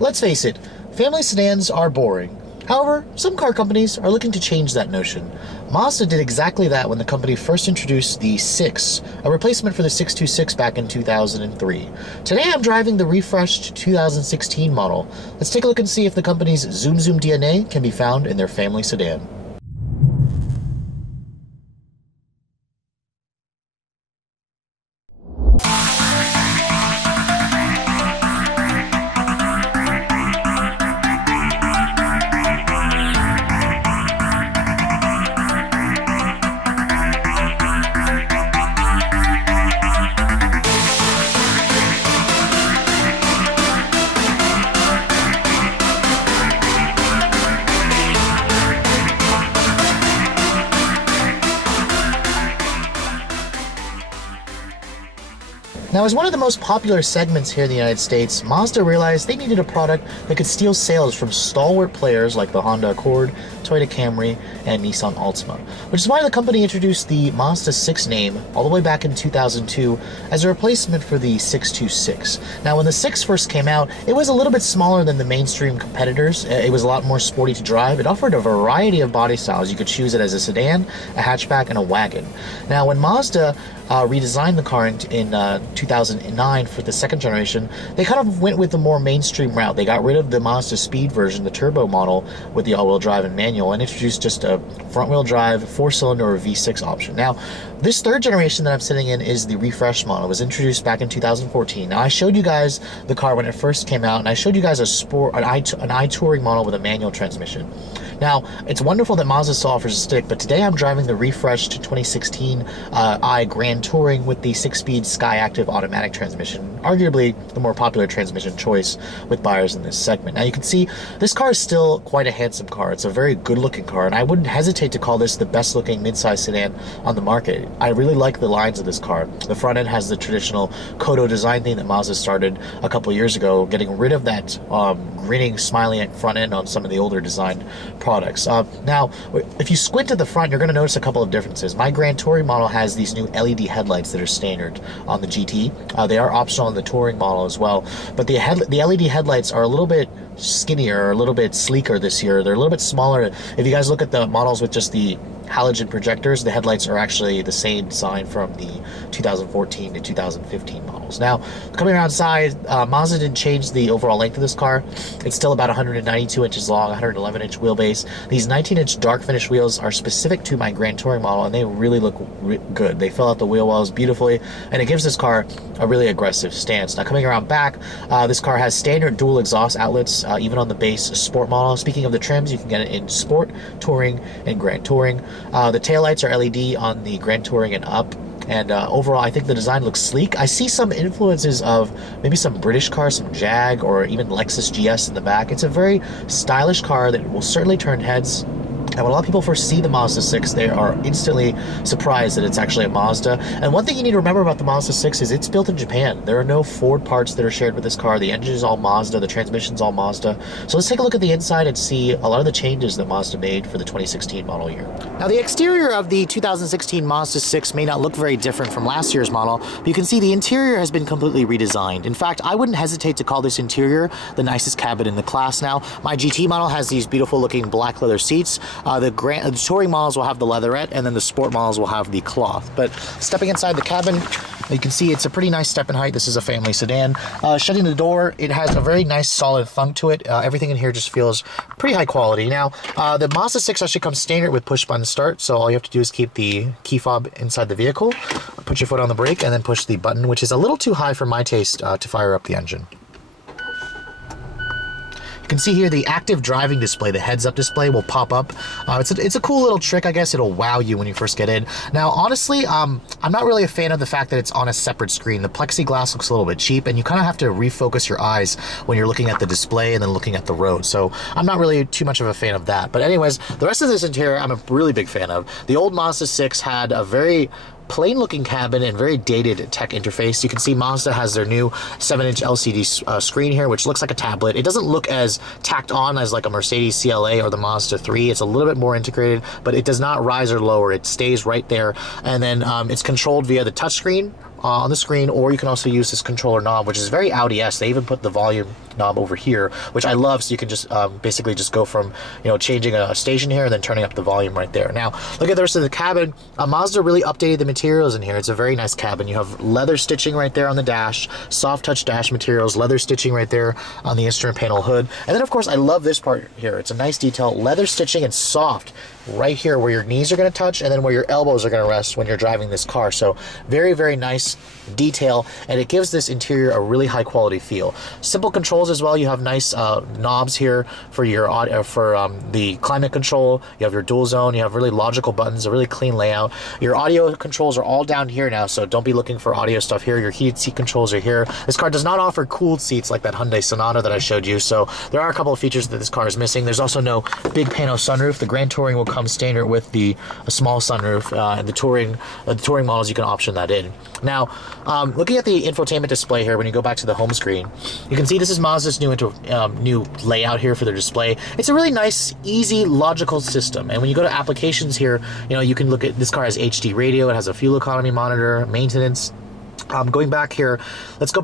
Let's face it, family sedans are boring. However, some car companies are looking to change that notion. Mazda did exactly that when the company first introduced the 6, a replacement for the 626 back in 2003. Today I'm driving the refreshed 2016 model. Let's take a look and see if the company's Zoom Zoom DNA can be found in their family sedan. Now, as one of the most popular segments here in the United States, Mazda realized they needed a product that could steal sales from stalwart players like the Honda Accord, Toyota Camry, and Nissan Altima, which is why the company introduced the Mazda6 name all the way back in 2002 as a replacement for the 626. Now, when the 6 first came out, it was a little bit smaller than the mainstream competitors. It was a lot more sporty to drive. It offered a variety of body styles. You could choose it as a sedan, a hatchback, and a wagon. Now, when Mazda redesigned the car in 2009 for the second generation, they kind of went with the more mainstream route. They got rid of the Mazda Speed version, the turbo model with the all-wheel drive and manual, and introduced just a front-wheel drive, 4-cylinder or V6 option. Now, this third generation that I'm sitting in is the refreshed model. It was introduced back in 2014. Now, I showed you guys the car when it first came out, and I showed you guys an i-Touring model with a manual transmission. Now, it's wonderful that Mazda still offers a stick, but today I'm driving the refreshed 2016 i Grand Touring with the 6-speed Skyactiv automatic transmission, arguably the more popular transmission choice with buyers in this segment. Now, you can see this car is still quite a handsome car. It's a very good-looking car, and I wouldn't hesitate to call this the best-looking midsize sedan on the market. I really like the lines of this car. The front end has the traditional Kodo design theme that Mazda started a couple years ago, getting rid of that grinning, smiling front end on some of the older designed products. Now, if you squint at the front, you're going to notice a couple of differences. My Grand Touring model has these new LED headlights that are standard on the GT. They are optional on the Touring model as well, but the LED headlights are a little bit skinnier, a little bit sleeker this year. They're a little bit smaller. If you guys look at the models with just the halogen projectors, the headlights are actually the same design from the 2014 to 2015 models. Now, coming around side, Mazda didn't change the overall length of this car. It's still about 192 inches long, 111-inch wheelbase. These 19-inch dark finish wheels are specific to my Grand Touring model, and they really look good. They fill out the wheel wells beautifully, and it gives this car a really aggressive stance. Now, coming around back, this car has standard dual exhaust outlets, even on the base Sport model. Speaking of the trims, you can get it in Sport, Touring, and Grand Touring. The taillights are LED on the Grand Touring and up, and overall I think the design looks sleek. I see some influences of maybe some British cars, some Jag, or even Lexus GS in the back. It's a very stylish car that will certainly turn heads. And when a lot of people first see the Mazda 6, they are instantly surprised that it's actually a Mazda. And one thing you need to remember about the Mazda 6 is it's built in Japan. There are no Ford parts that are shared with this car. The engine is all Mazda, the transmission's all Mazda. So let's take a look at the inside and see a lot of the changes that Mazda made for the 2016 model year. Now, the exterior of the 2016 Mazda 6 may not look very different from last year's model, but you can see the interior has been completely redesigned. In fact, I wouldn't hesitate to call this interior the nicest cabin in the class now. My GT model has these beautiful looking black leather seats. The Touring models will have the leatherette, and then the Sport models will have the cloth. But stepping inside the cabin, you can see it's a pretty nice step in height. This is a family sedan. Shutting the door, it has a very nice solid thunk to it. Everything in here just feels pretty high quality. Now, the Mazda 6 actually comes standard with push button start, so all you have to do is keep the key fob inside the vehicle, put your foot on the brake, and then push the button, which is a little too high for my taste to fire up the engine. You can see here the active driving display, the heads-up display will pop up. It's a cool little trick, I guess. It'll wow you when you first get in. Now, honestly, I'm not really a fan of the fact that it's on a separate screen. The plexiglass looks a little bit cheap, and you kind of have to refocus your eyes when you're looking at the display and then looking at the road. So I'm not really too much of a fan of that. But anyways, the rest of this interior, I'm a really big fan of. The old Mazda 6 had a very plain looking cabin and very dated tech interface. You can see Mazda has their new 7-inch LCD screen here, which looks like a tablet. It doesn't look as tacked on as like a Mercedes CLA or the Mazda 3. It's a little bit more integrated, but it does not rise or lower. It stays right there. And then it's controlled via the touchscreen on the screen, or you can also use this controller knob, which is very Audi-esque. They even put the volume knob over here, which I love, so you can just basically just go from, you know, changing a station here and then turning up the volume right there. Now, look at the rest of the cabin. Mazda really updated the materials in here. It's a very nice cabin. You have leather stitching right there on the dash, soft touch dash materials, leather stitching right there on the instrument panel hood. And then, of course, I love this part here. It's a nice detail, leather stitching and soft right here where your knees are going to touch and then where your elbows are going to rest when you're driving this car. So very, very nice detail, and it gives this interior a really high quality feel. Simple controls as well. You have nice knobs here for your audio, for the climate control. You have your dual zone. You have really logical buttons, a really clean layout. Your audio controls are all down here now, so don't be looking for audio stuff here. Your heated seat controls are here. This car does not offer cooled seats like that Hyundai Sonata that I showed you, so there are a couple of features that this car is missing. There's also no big pano sunroof. The Grand Touring will come standard with the small sunroof, and the touring models you can option that in. Now, looking at the infotainment display here, when you go back to the home screen, you can see this is Mazda's new layout here for their display. It's a really nice, easy, logical system. And when you go to applications here, you know, you can look at, this car has HD radio, it has a fuel economy monitor, maintenance. Going back here, let's go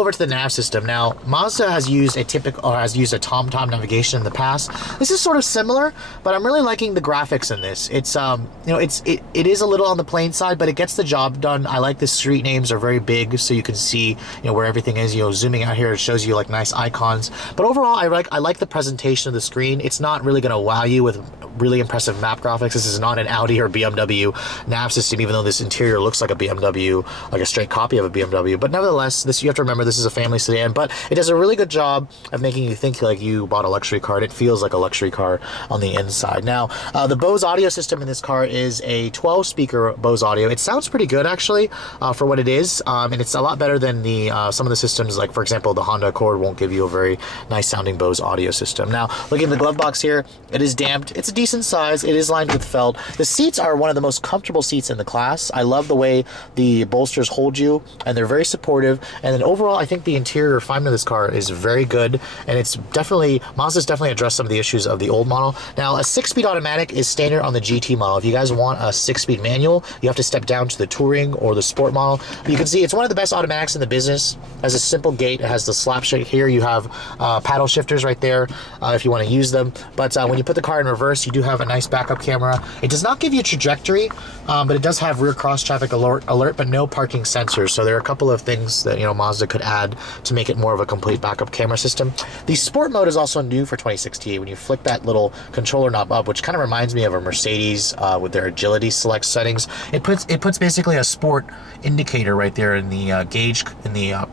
over to the nav system. Now, Mazda has used a TomTom navigation in the past. This is sort of similar, but I'm really liking the graphics in this. It's you know, it is a little on the plain side, but it gets the job done. I like the street names are very big, so you can see, you know, where everything is. You know, zooming out here, it shows you like nice icons. But overall, I like the presentation of the screen. It's not really going to wow you with really impressive map graphics. This is not an Audi or BMW nav system, even though this interior looks like a BMW, like a straight copy of a BMW. But nevertheless, this, you have to remember, this is a family sedan, but it does a really good job of making you think like you bought a luxury car. It feels like a luxury car on the inside. Now, the Bose audio system in this car is a 12-speaker Bose audio. It sounds pretty good, actually, for what it is, and it's a lot better than the some of the systems, like, for example, the Honda Accord won't give you a very nice-sounding Bose audio system. Now, looking at the glove box here, it is damped. It's a decent size. It is lined with felt. The seats are one of the most comfortable seats in the class. I love the way the bolsters hold you, and they're very supportive. And then overall, I think the interior refinement of this car is very good, and it's definitely, Mazda's definitely addressed some of the issues of the old model. Now, a 6-speed automatic is standard on the GT model. If you guys want a 6-speed manual, you have to step down to the Touring or the Sport model. But you can see it's one of the best automatics in the business. It has a simple gate. It has the slap shift here. You have paddle shifters right there if you want to use them. But when you put the car in reverse, you do have a nice backup camera. It does not give you a trajectory, but it does have rear cross traffic alert, but no parking sensors. So there are a couple of things that, you know, Mazda could add to make it more of a complete backup camera system. The Sport mode is also new for 2016. When you flick that little controller knob up, which kind of reminds me of a Mercedes with their agility select settings, it puts basically a Sport indicator right there in the gauge, in the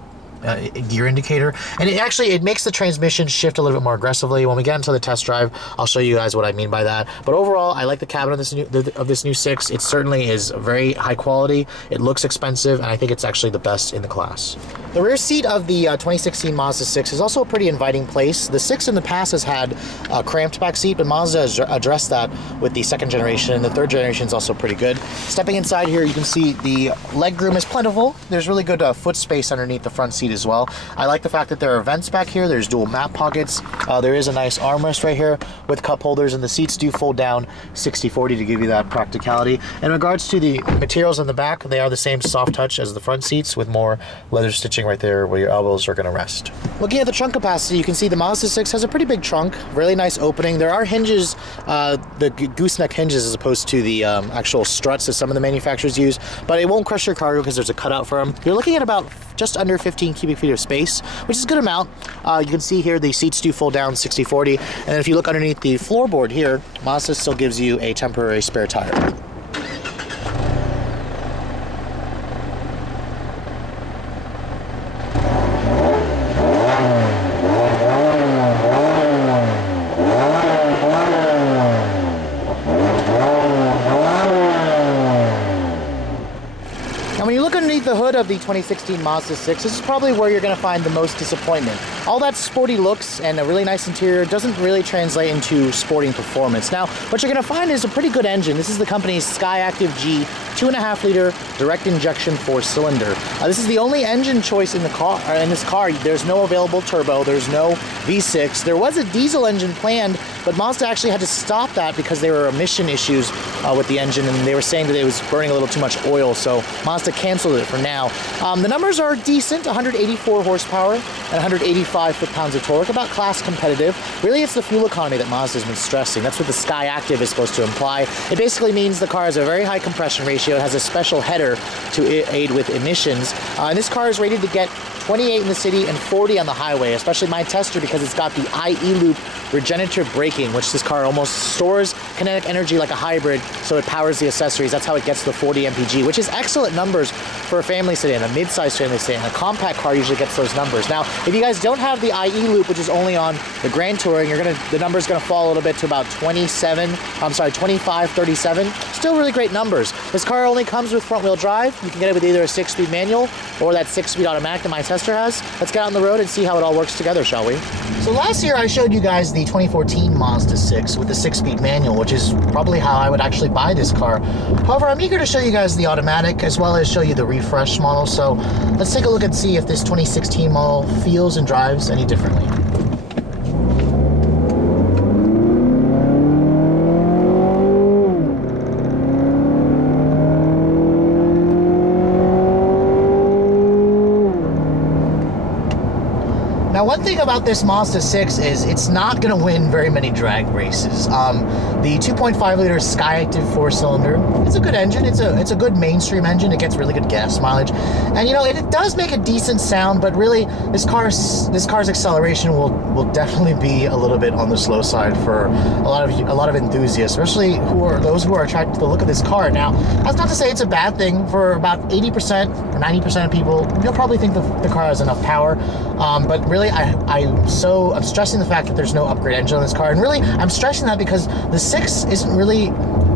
gear indicator, and it makes the transmission shift a little bit more aggressively. When we get into the test drive, I'll show you guys what I mean by that. But overall, I like the cabin of this new 6. It certainly is very high quality. It looks expensive, and I think it's actually the best in the class. The rear seat of the 2016 Mazda 6 is also a pretty inviting place. The 6 in the past has had a cramped back seat, but Mazda has addressed that with the 2nd generation. The 3rd generation is also pretty good. Stepping inside here, you can see the legroom is plentiful. There's really good foot space underneath the front seat as well. I like the fact that there are vents back here. There's dual map pockets. There is a nice armrest right here with cup holders, and the seats do fold down 60/40 to give you that practicality. In regards to the materials in the back, they are the same soft touch as the front seats with more leather stitching right there where your elbows are going to rest. Looking at the trunk capacity, you can see the Mazda 6 has a pretty big trunk, really nice opening. There are hinges, the gooseneck hinges as opposed to the actual struts that some of the manufacturers use, but it won't crush your cargo because there's a cutout for them. You're looking at about just under 15 cubic feet of space, which is a good amount. You can see here the seats do fold down 60/40, and then if you look underneath the floorboard here, Mazda still gives you a temporary spare tire. The hood of the 2016 Mazda 6, this is probably where you're going to find the most disappointment. All that sporty looks and a really nice interior doesn't really translate into sporting performance. Now, what you're going to find is a pretty good engine. This is the company's Skyactiv G 2.5-liter direct injection 4-cylinder. This is the only engine choice in the car. In this car, there's no available turbo. There's no V6. There was a diesel engine planned, but Mazda actually had to stop that because there were emission issues with the engine, and they were saying that it was burning a little too much oil. So Mazda canceled it for now. The numbers are decent: 184 horsepower and 185 foot-pounds of torque, about class competitive. Really, it's the fuel economy that Mazda's been stressing. That's what the Sky Active is supposed to imply. It basically means the car has a very high compression ratio. It has a special header to aid with emissions. And this car is rated to get 28 in the city and 40 on the highway, especially my tester, because it's got the IE loop regenerative braking, which this car almost stores kinetic energy like a hybrid, so it powers the accessories. That's how it gets the 40 mpg, which is excellent numbers for a family sedan, a mid-sized family sedan. A compact car usually gets those numbers. Now, if you guys don't have the IE loop, which is only on the Grand Touring, the number's gonna fall a little bit to about 25, 37. Still really great numbers. This car only comes with front-wheel drive. You can get it with either a 6-speed manual or that 6-speed automatic that my tester has. Let's get out on the road and see how it all works together, shall we? So last year I showed you guys the 2014 Mazda 6 with the 6-speed manual, which is probably how I would actually buy this car. However, I'm eager to show you guys the automatic as well as show you the refresh model. So let's take a look and see if this 2016 model feels and drives any differently. Now, one thing about this Mazda 6 is it's not going to win very many drag races. The 2.5 liter Sky Active 4-cylinder, it's a good engine. It's a good mainstream engine. It gets really good gas mileage, and you know it does make a decent sound. But really, this car's acceleration will definitely be a little bit on the slow side for a lot of enthusiasts, especially those who are attracted to the look of this car. Now, that's not to say it's a bad thing. For about 80% or 90% of people, you'll probably think the car has enough power, but really, I'm stressing the fact that there's no upgrade engine on this car, and really I'm stressing that because the 6 isn't really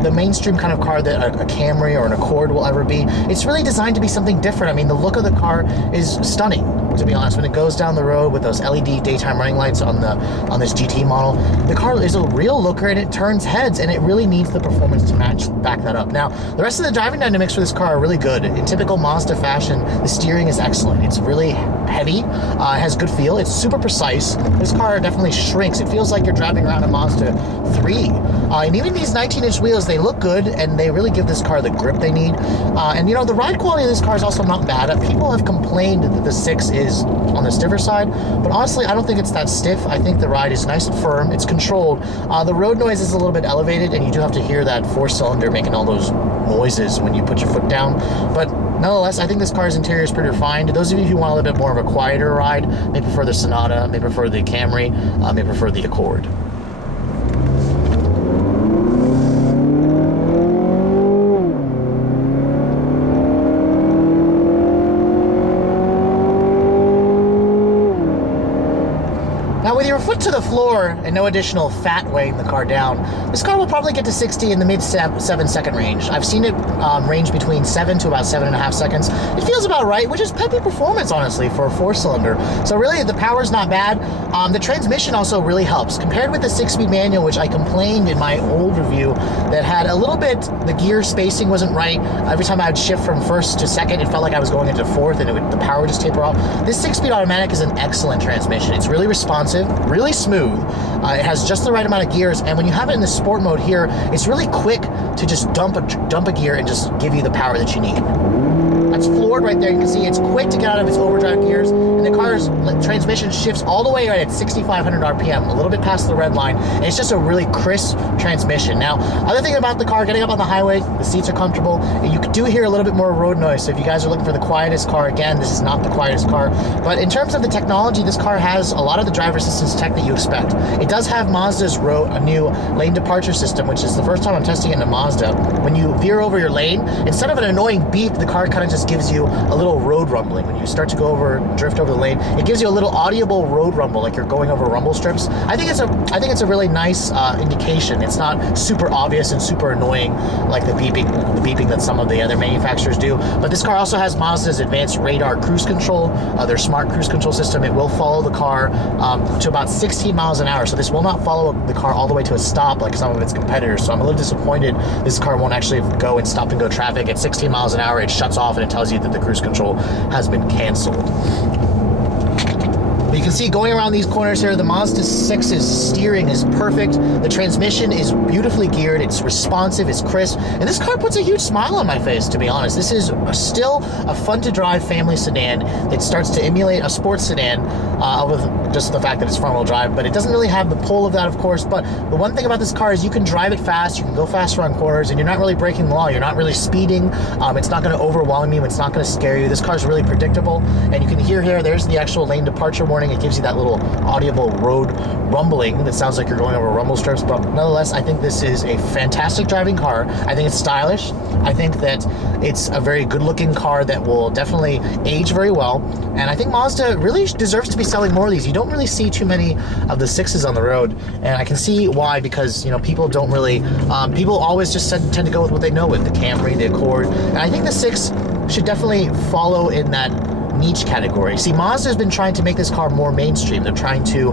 the mainstream kind of car that a Camry or an Accord will ever be. It's really designed to be something different. I mean, the look of the car is stunning, to be honest. When it goes down the road with those LED daytime running lights on this GT model, the car is a real looker and it turns heads, and it really needs the performance to back that up. Now, the rest of the driving dynamics for this car are really good. In typical Mazda fashion, the steering is excellent. It's really heavy, it has good feel, it's super precise. This car definitely shrinks. It feels like you're driving around a Mazda 3. And even these 19-inch wheels, they look good, and they really give this car the grip they need. And you know, the ride quality of this car is also not bad. People have complained that the 6 is on the stiffer side, but honestly, I don't think it's that stiff. I think the ride is nice and firm. It's controlled. The road noise is a little bit elevated, and you do have to hear that 4-cylinder making all those noises when you put your foot down. But nonetheless, I think this car's interior is pretty refined. Those of you who want a little bit more of a quieter ride, may prefer the Sonata, may prefer the Camry, may prefer the Accord. Now, with your foot to the floor and no additional fat weighing the car down, this car will probably get to 60 in the mid 7-second range. I've seen it range between 7 to about 7.5 seconds. It feels about right, which is peppy performance, honestly, for a 4-cylinder. So really, the power's not bad. The transmission also really helps. Compared with the 6-speed manual, which I complained in my old review that had a little bit, the gear spacing wasn't right. Every time I would shift from first to second, it felt like I was going into fourth, and the power would just taper off. This 6-speed automatic is an excellent transmission. It's really responsive, really smooth. It has just the right amount of gears, and when you have it in the sport mode here, it's really quick to just dump a gear and just give you the power that you need. That's floored right there. You can see it's quick to get out of its overdrive gears, and the car's transmission shifts all the way right at 6,500 RPM, a little bit past the red line, and it's just a really crisp transmission. Now, other thing about the car, getting up on the highway, the seats are comfortable, and you do hear a little bit more road noise, so if you guys are looking for the quietest car, again, this is not the quietest car, but in terms of the technology, this car has a lot of the driver assistance tech that you expect. It does have Mazda's a new lane departure system, which is the first time I'm testing it in a Mazda. When you veer over your lane, instead of an annoying beep, the car kind of just gives you a little road rumbling. When you start to drift over the lane. It gives you a little audible road rumble, like you're going over rumble strips. I think it's a really nice indication. It's not super obvious and super annoying like the beeping that some of the other manufacturers do. But this car also has Mazda's advanced radar cruise control, their smart cruise control system. It will follow the car to about 16 miles an hour. So this will not follow the car all the way to a stop like some of its competitors. So I'm a little disappointed this car won't actually go and stop and go traffic. At 16 miles an hour, it shuts off and it tells you that the cruise control has been canceled. You can see going around these corners here, the Mazda 6's steering is perfect. The transmission is beautifully geared. It's responsive, it's crisp. And this car puts a huge smile on my face, to be honest. This is still a fun-to-drive family sedan. It starts to emulate a sports sedan with just the fact that it's front-wheel drive, but it doesn't really have the pull of that, of course. But the one thing about this car is you can drive it fast, you can go fast around corners, and you're not really breaking the law. You're not really speeding. It's not going to overwhelm you. It's not going to scare you. This car is really predictable. And you can hear here, there's the actual lane departure warning. It gives you that little audible road rumbling that sounds like you're going over rumble strips, but nonetheless, I think this is a fantastic driving car. I think it's stylish. I think that it's a very good-looking car that will definitely age very well, and I think Mazda really deserves to be selling more of these. You don't really see too many of the 6s on the road, and I can see why, because, you know, people don't really, people always just tend to go with what they know with the Camry, the Accord, and I think the 6 should definitely follow in that niche category. See, Mazda has been trying to make this car more mainstream. They're trying to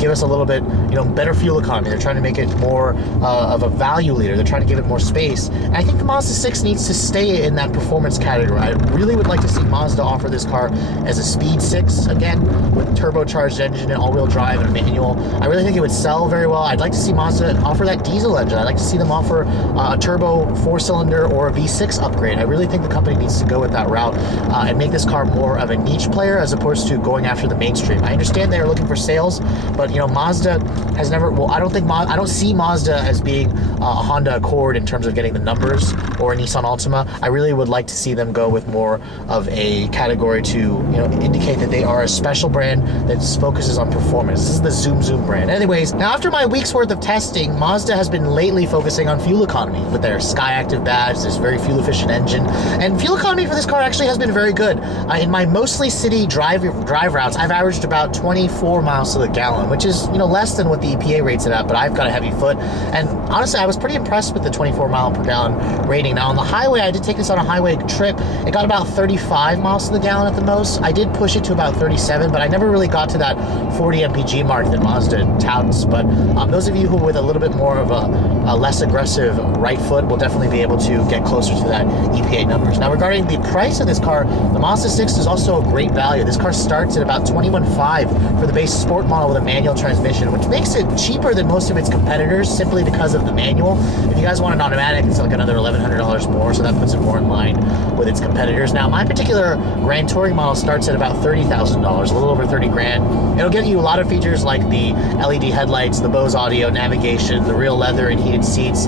give us a little bit, you know, better fuel economy. They're trying to make it more of a value leader. They're trying to give it more space. And I think the Mazda 6 needs to stay in that performance category. I really would like to see Mazda offer this car as a speed 6, again, with turbocharged engine and all-wheel drive and a manual. I really think it would sell very well. I'd like to see Mazda offer that diesel engine. I'd like to see them offer a turbo 4-cylinder or a V6 upgrade. I really think the company needs to go with that route and make this car more of a niche player as opposed to going after the mainstream. I understand they're looking for sales, but, you know, Mazda has never, well, I don't see Mazda as being a Honda Accord in terms of getting the numbers, or a Nissan Altima. I really would like to see them go with more of a category to, you know, indicate that they are a special brand that focuses on performance. This is the Zoom Zoom brand. Anyways, now after my week's worth of testing, Mazda has been lately focusing on fuel economy with their Sky Active badge, this very fuel efficient engine, and fuel economy for this car actually has been very good. In my mostly city drive routes, I've averaged about 24 miles to the gallon, which is, you know, less than what the EPA rates it at, but I've got a heavy foot, and honestly, I was pretty impressed with the 24 mile per gallon rating. Now on the highway, I did take this on a highway trip. It got about 35 miles to the gallon at the most. I did push it to about 37, but I never really got to that 40 mpg mark that Mazda touts. But those of you who with a little bit more of a less aggressive right foot will definitely be able to get closer to that EPA numbers. Now regarding the price of this car, the Mazda 6 is also a great value. This car starts at about $21,500 for the base sport model with a manual transmission, which makes it cheaper than most of its competitors simply because of the manual. If you guys want an automatic, it's like another $1,100 more, so that puts it more in line with its competitors. Now, my particular Grand Touring model starts at about $30,000, a little over 30 grand. It'll give you a lot of features like the LED headlights, the Bose audio, navigation, the real leather and heated seats.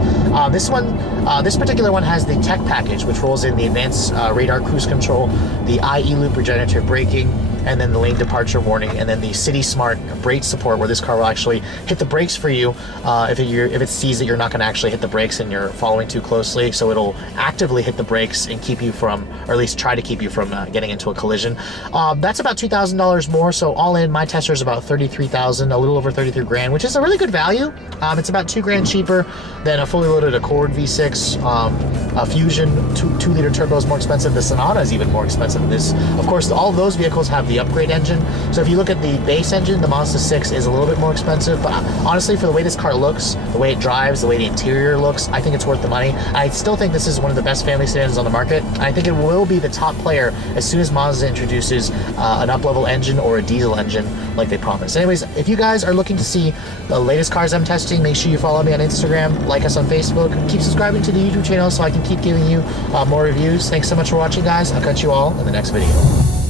This particular one has the tech package, which rolls in the advanced radar cruise control, the IE loop regenerative braking, and then the lane departure warning, and then the City Smart brake support, where this car will actually hit the brakes for you if it sees that you're not going to actually hit the brakes and you're following too closely. So it'll actively hit the brakes and keep you from, or at least try to keep you from getting into a collision. That's about $2,000 more. So all in, my Tesla is about $33,000, a little over 33 grand, which is a really good value. It's about $2 grand cheaper than a fully loaded Accord V6. A Fusion 2-liter turbo is more expensive. The Sonata is even more expensive than this. Of course, all of those vehicles have the upgrade engine. So if you look at the base engine, the Mazda 6 is a little bit more expensive, but honestly, for the way this car looks, the way it drives, the way the interior looks, I think it's worth the money. I still think this is one of the best family sedans on the market. I think it will be the top player as soon as Mazda introduces an up-level engine or a diesel engine like they promised. Anyways, if you guys are looking to see the latest cars I'm testing, make sure you follow me on Instagram, like us on Facebook, keep subscribing to the YouTube channel so I can keep giving you more reviews. Thanks so much for watching, guys. I'll catch you all in the next video.